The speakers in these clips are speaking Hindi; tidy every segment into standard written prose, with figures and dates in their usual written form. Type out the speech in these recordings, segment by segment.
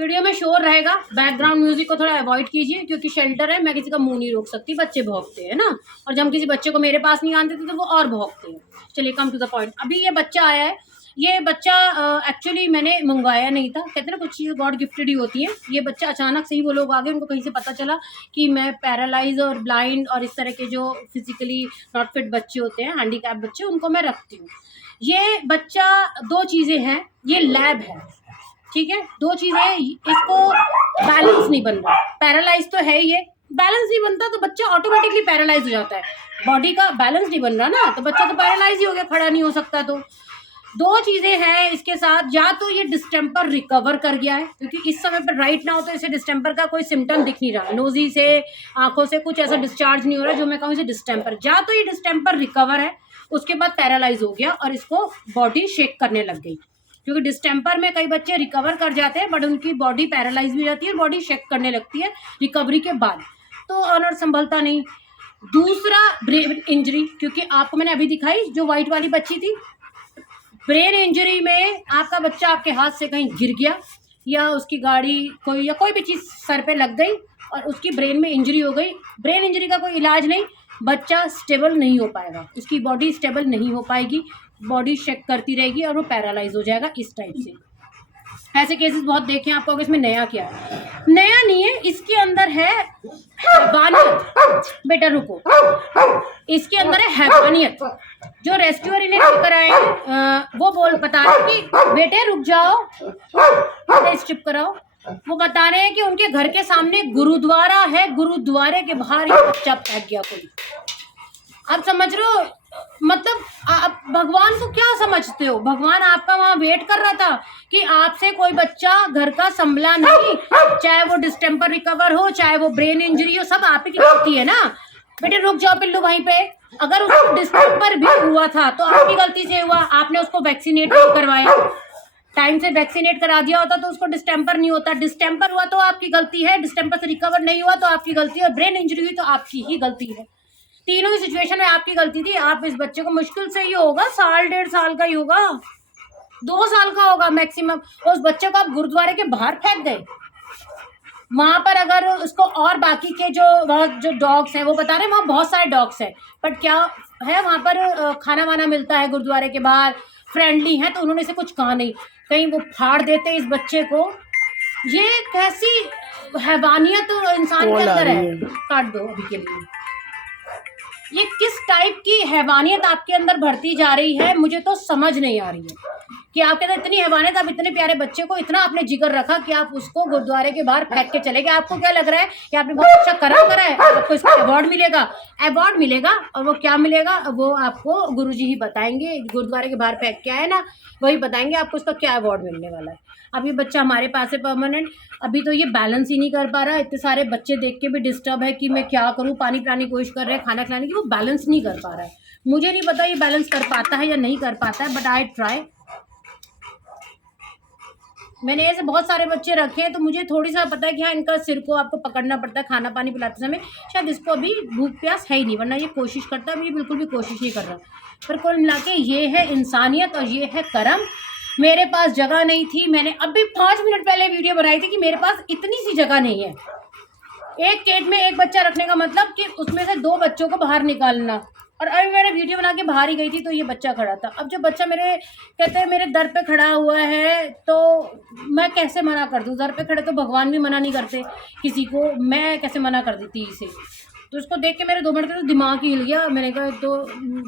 वीडियो में शोर रहेगा, बैकग्राउंड म्यूजिक को थोड़ा अवॉइड कीजिए क्योंकि शेल्टर है, मैं किसी का मुंह नहीं रोक सकती, बच्चे भौंकते हैं ना, और जब हम किसी बच्चे को मेरे पास नहीं आते थे तो वो और भौंकते हैं। चलिए कम टू द पॉइंट। अभी ये बच्चा आया है, ये बच्चा एक्चुअली मैंने मंगवाया नहीं था, कहते हैं ना कुछ चीज़ें गॉड गिफ्टेड ही होती हैं। ये बच्चा अचानक से ही वो लोग आ गए, उनको कहीं से पता चला कि मैं पैरालाइज और ब्लाइंड और इस तरह के जो फिजिकली नॉट फिट बच्चे होते हैं, हैंडीकैप बच्चे, उनको मैं रखती हूँ। ये बच्चा दो चीज़ें हैं, ये लैब है, ठीक है, दो चीज़ें, इसको बैलेंस नहीं बन रहा, पैरालाइज तो है ही, ये बैलेंस नहीं बनता तो बच्चा ऑटोमेटिकली पैरालाइज हो जाता है। बॉडी का बैलेंस नहीं बन रहा ना, तो बच्चा तो पैरालाइज ही हो गया, खड़ा नहीं हो सकता। तो दो चीज़ें हैं इसके साथ, या तो ये डिस्टेम्पर रिकवर कर गया है, क्योंकि इस समय पर राइट नाउ तो इसे डिस्टेम्पर का कोई सिम्टम दिख नहीं रहा, नोजी से आंखों से कुछ ऐसा डिस्चार्ज नहीं हो रहा जो मैं कहूँ इसे डिस्टेम्पर, या तो ये डिस्टेम्पर रिकवर है, उसके बाद पैरालाइज हो गया और इसको बॉडी शेक करने लग गई, क्योंकि डिस्टेम्पर में कई बच्चे रिकवर कर जाते हैं बट उनकी बॉडी पैरालाइज भी हो जाती है और बॉडी शेक करने लगती है रिकवरी के बाद, तो ऑनर संभलता नहीं। दूसरा ब्रेन इंजरी, क्योंकि आपको मैंने अभी दिखाई जो वाइट वाली बच्ची थी, ब्रेन इंजरी में आपका बच्चा आपके हाथ से कहीं गिर गया या उसकी गाड़ी कोई या कोई भी चीज़ सर पे लग गई और उसकी ब्रेन में इंजरी हो गई। ब्रेन इंजरी का कोई इलाज नहीं, बच्चा स्टेबल नहीं हो पाएगा, उसकी बॉडी स्टेबल नहीं हो पाएगी, बॉडी शेक करती रहेगी और वो पैरालाइज हो जाएगा इस टाइप से। ऐसे केसेस बहुत देखे हैं, आपको इसमें नया क्या है? नया नहीं है, इसके अंदर है हैवानियत। बेटा रुको, इसके अंदर है हैवानियत। जो रेस्क्यूअर इन्हें लेकर आए हैं वो बता रहे हैं कि बेटे रुक जाओ, स्ट्रिप कराओ। वो बता रहे हैं कि उनके घर के सामने गुरुद्वारा है, गुरुद्वारे के बाहर ये बच्चा फेंक गया कोई। आप समझ रहे हो, मतलब आप भगवान को क्या समझते हो? भगवान आपका वहाँ वेट कर रहा था कि आपसे कोई बच्चा घर का संभला नहीं, चाहे वो डिस्टेम्पर रिकवर हो, चाहे वो ब्रेन इंजरी हो, सब आप ही की गलती है ना। बेटे रुक जाओ पिल्लू वहीं पे। अगर उसको डिस्टेम्पर भी हुआ था तो आपकी गलती से हुआ, आपने उसको वैक्सीनेट नहीं करवाया, टाइम से वैक्सीनेट करा दिया होता तो उसको डिस्टेम्पर नहीं होता। डिस्टेम्पर हुआ तो आपकी गलती है, डिस्टेम्पर से रिकवर नहीं हुआ तो आपकी गलती है, और ब्रेन इंजरी हुई तो आपकी ही गलती है। तीनों ही सिचुएशन में आपकी गलती थी। आप इस बच्चे को मुश्किल से ही होगा 1.5 साल का ही होगा, 2 साल का होगा मैक्सिमम, उस बच्चे को आप गुरुद्वारे के बाहर फेंक गए। वहां पर अगर उसको और बाकी के जो डॉग्स हैं, वो बता रहे हैं वहाँ बहुत सारे डॉग्स हैं, बट क्या है वहाँ पर खाना वाना मिलता है गुरुद्वारे के बाहर, फ्रेंडली है, तो उन्होंने इसे कुछ कहा नहीं, कहीं वो फाड़ देते इस बच्चे को। ये कैसी हैवानियत इंसान के अंदर है? काट दो अभी के लिए। ये किस टाइप की हैवानियत आपके अंदर बढ़ती जा रही है, मुझे तो समझ नहीं आ रही है कि आपके अंदर इतनी हैवानियत। आप इतने प्यारे बच्चे को इतना आपने जिगर रखा कि आप उसको गुरुद्वारे के बाहर फेंक के चले गए। आपको क्या लग रहा है कि आपने बहुत अच्छा करा है, आपको इसका अवार्ड मिलेगा? अवार्ड मिलेगा, और वो क्या मिलेगा वो आपको गुरुजी ही बताएंगे। गुरुद्वारे के बाहर फेंक के आए ना, वही बताएंगे आपको इसका क्या अवार्ड मिलने वाला है। अब ये बच्चा हमारे पास है परमानेंट, अभी तो ये बैलेंस ही नहीं कर पा रहा। इतने सारे बच्चे देख के भी डिस्टर्ब है कि मैं क्या करूं, पानी पिलाने की कोशिश कर रहे हैं, खाना खिलाने की, वो बैलेंस नहीं कर पा रहा है। मुझे नहीं पता ये बैलेंस कर पाता है या नहीं कर पाता है, बट आई ट्राई। मैंने ऐसे बहुत सारे बच्चे रखे हैं तो मुझे थोड़ी सा पता है कि हाँ इनका सिर को आपको पकड़ना पड़ता है खाना पानी पिलाते समय। शायद इसको अभी भूख प्यास है ही नहीं, वरना ये कोशिश करता है, अभी बिल्कुल भी कोशिश नहीं कर रहा। पर कुल मिला के ये है इंसानियत और ये है करम। मेरे पास जगह नहीं थी, मैंने अभी 5 मिनट पहले वीडियो बनाई थी कि मेरे पास इतनी सी जगह नहीं है। एक केज में एक बच्चा रखने का मतलब कि उसमें से 2 बच्चों को बाहर निकालना, और अभी मैंने वीडियो बना के बाहर ही गई थी तो ये बच्चा खड़ा था। अब जो बच्चा मेरे कहते हैं मेरे दर पे खड़ा हुआ है तो मैं कैसे मना कर दूँ? दर पे खड़े तो भगवान भी मना नहीं करते किसी को, मैं कैसे मना कर देती इसे? तो उसको देख के मेरे 2 मिनट का तो दिमाग ही हिल गया। मैंने कहा तो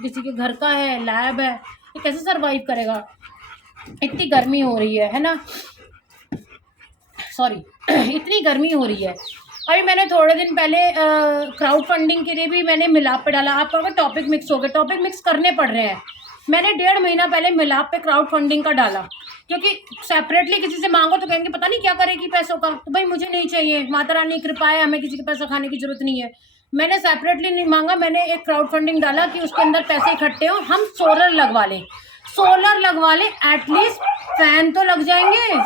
किसी के घर का है, लैब है, ये कैसे सर्वाइव करेगा? इतनी गर्मी हो रही है ना, सॉरी इतनी गर्मी हो रही है। अभी मैंने थोड़े दिन पहले क्राउड फंडिंग के लिए भी मैंने मिलाप पे डाला। आप कहोगे टॉपिक मिक्स हो गए, टॉपिक मिक्स करने पड़ रहे हैं। मैंने 1.5 महीना पहले मिलाप पे क्राउड फंडिंग का डाला, क्योंकि सेपरेटली किसी से मांगो तो कहेंगे पता नहीं क्या करेगी पैसों का। तो भाई मुझे नहीं चाहिए, माता रानी की कृपा है, हमें किसी के पैसा खाने की जरूरत नहीं है। मैंने सेपरेटली नहीं मांगा, मैंने एक क्राउड फंडिंग डाला कि उसके अंदर पैसे इकट्ठे हो, हम सोलर लगवा लें, एटलीस्ट फैन तो लग जाएंगे।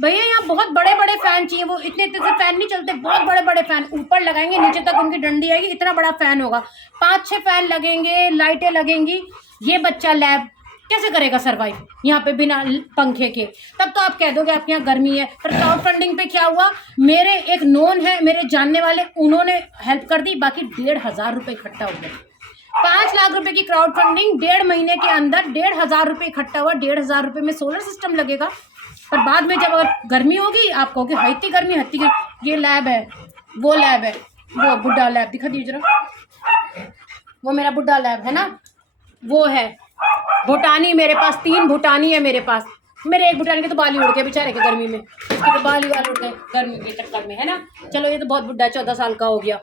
भैया यहाँ बहुत बड़े बड़े फैन चाहिए, वो इतने से फैन नहीं चलते, बहुत बड़े बड़े फैन ऊपर लगाएंगे, नीचे तक उनकी डंडी आएगी, इतना बड़ा फैन होगा, 5-6 फैन लगेंगे, लाइटें लगेंगी। ये बच्चा लैब कैसे करेगा सर्वाइव यहाँ पे बिना पंखे के? तब तो आप कह दोगे आपके यहाँ गर्मी है। पर क्राउड फंडिंग पे क्या हुआ, मेरे एक नोन है, मेरे जानने वाले, उन्होंने हेल्प कर दी, बाकी 1,500 रुपये इकट्ठा हो गए। 5 लाख रुपए की क्राउड फंडिंग 1.5 महीने के अंदर 1,500 रुपये इकट्ठा हुआ। 1,500 रुपये में सोलर सिस्टम लगेगा। पर बाद में जब अगर गर्मी होगी आप कहोगे हाय इतनी गर्मी, हत्ती गर्मी। ये लैब है, वो लैब है, वो बुड्ढा लैब दिखा दीजिए जरा, वो मेरा बुड्ढा लैब है ना, वो है भूटानी। मेरे पास 3 भूटानी है मेरे पास। मेरे एक भूटानी के तो बाल ही उड़ गए बेचारे के गर्मी में, इसके तो बाल ही उड़ गए गर्मी के चक्कर में, है ना। चलो ये तो बहुत बुड्ढा 14 साल का हो गया।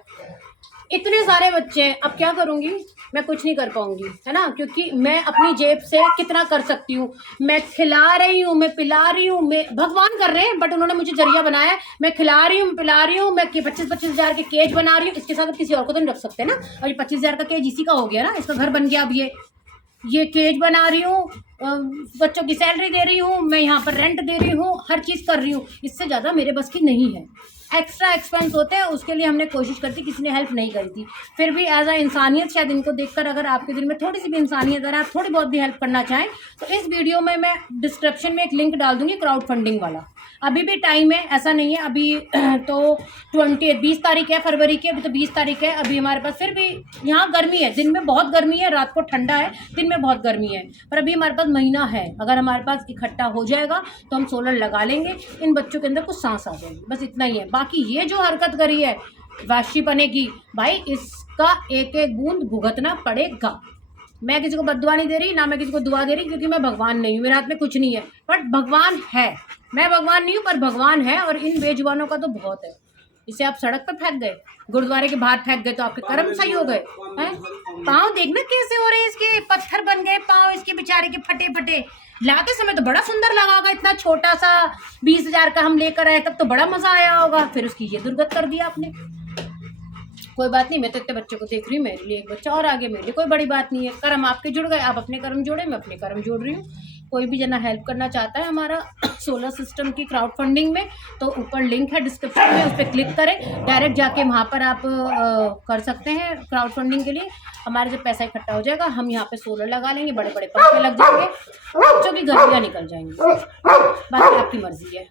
इतने सारे बच्चे हैं, अब क्या करूँगी मैं? कुछ नहीं कर पाऊंगी, है ना, क्योंकि मैं अपनी जेब से कितना कर सकती हूँ। मैं खिला रही हूँ, मैं पिला रही हूँ, मैं भगवान कर रहे हैं, बट उन्होंने मुझे जरिया बनाया है। मैं खिला रही हूँ, पिला रही हूँ, मैं 25-25 हज़ार के केज बना रही हूँ। इसके साथ किसी और को तो नहीं रख सकते ना। और ये 25 हज़ार का केज इसी का हो गया ना, इसका घर बन गया। अब ये केज बना रही हूँ, बच्चों की सैलरी दे रही हूँ, मैं यहाँ पर रेंट दे रही हूँ, हर चीज़ कर रही हूँ। इससे ज़्यादा मेरे बस की नहीं है। एक्स्ट्रा एक्सपेंस होते हैं, उसके लिए हमने कोशिश करती, किसी ने हेल्प नहीं करी थी। फिर भी एज अ इंसानियत, शायद इनको देखकर अगर आपके दिल में थोड़ी सी भी इंसानियत अगर आप थोड़ी बहुत भी हेल्प करना चाहें तो इस वीडियो में मैं डिस्क्रिप्शन में एक लिंक डाल दूंगी क्राउड फंडिंग वाला। अभी भी टाइम है, ऐसा नहीं है अभी तो 20 तारीख है फरवरी की, अभी तो 20 तारीख है। अभी हमारे पास फिर भी यहाँ गर्मी है, दिन में बहुत गर्मी है, रात को ठंडा है, दिन में बहुत गर्मी है। पर अभी हमारे पास महीना है, अगर हमारे पास इकट्ठा हो जाएगा तो हम सोलर लगा लेंगे। इन बच्चों के अंदर कुछ सांस आ जाएगी, बस इतना ही है। बाकी ये जो हरकत करी है वाशी पने की, भाई इसका एक एक बूंद भुगतना पड़ेगा। मैं किसी को बद्दुआ नहीं दे रही, ना मैं किसी को दुआ दे रही, क्योंकि मैं भगवान नहीं हूँ, मेरे हाथ में कुछ नहीं है। बट भगवान है, मैं भगवान नहीं हूँ पर भगवान है। और इन बेजुबानों का तो बहुत है। इसे आप सड़क पे फेंक गए, गुरुद्वारे के बाहर फेंक गए तो आपके कर्म सही हो गए हैं। पाँव देखना कैसे हो रहे हैं इसके, पत्थर बन गए पाँव इसके बेचारे के, फटे फटे। लाते समय तो बड़ा सुंदर लगा होगा, इतना छोटा सा 20 हज़ार का हम लेकर आए, तब तो बड़ा मजा आया होगा। फिर उसकी ये दुर्गत कर दिया आपने। कोई बात नहीं, मैं तो इतने बच्चों को देख रही हूँ, मेरे लिए एक बच्चा और आगे, मेरे लिए कोई बड़ी बात नहीं है। कर्म आपके जुड़ गए, आप अपने कर्म जोड़े, मैं अपने कर्म जोड़ रही हूँ। कोई भी जना हेल्प करना चाहता है हमारा सोलर सिस्टम की क्राउड फंडिंग में, तो ऊपर लिंक है डिस्क्रिप्शन में, उस पर क्लिक करें, डायरेक्ट जाके वहाँ पर आप कर सकते हैं क्राउड फंडिंग के लिए। हमारे जब पैसा इकट्ठा हो जाएगा हम यहाँ पे सोलर लगा लेंगे, बड़े बड़े पंखे लग जाएंगे, बच्चों की गर्मियाँ निकल जाएंगी। बाकी आपकी मर्जी है।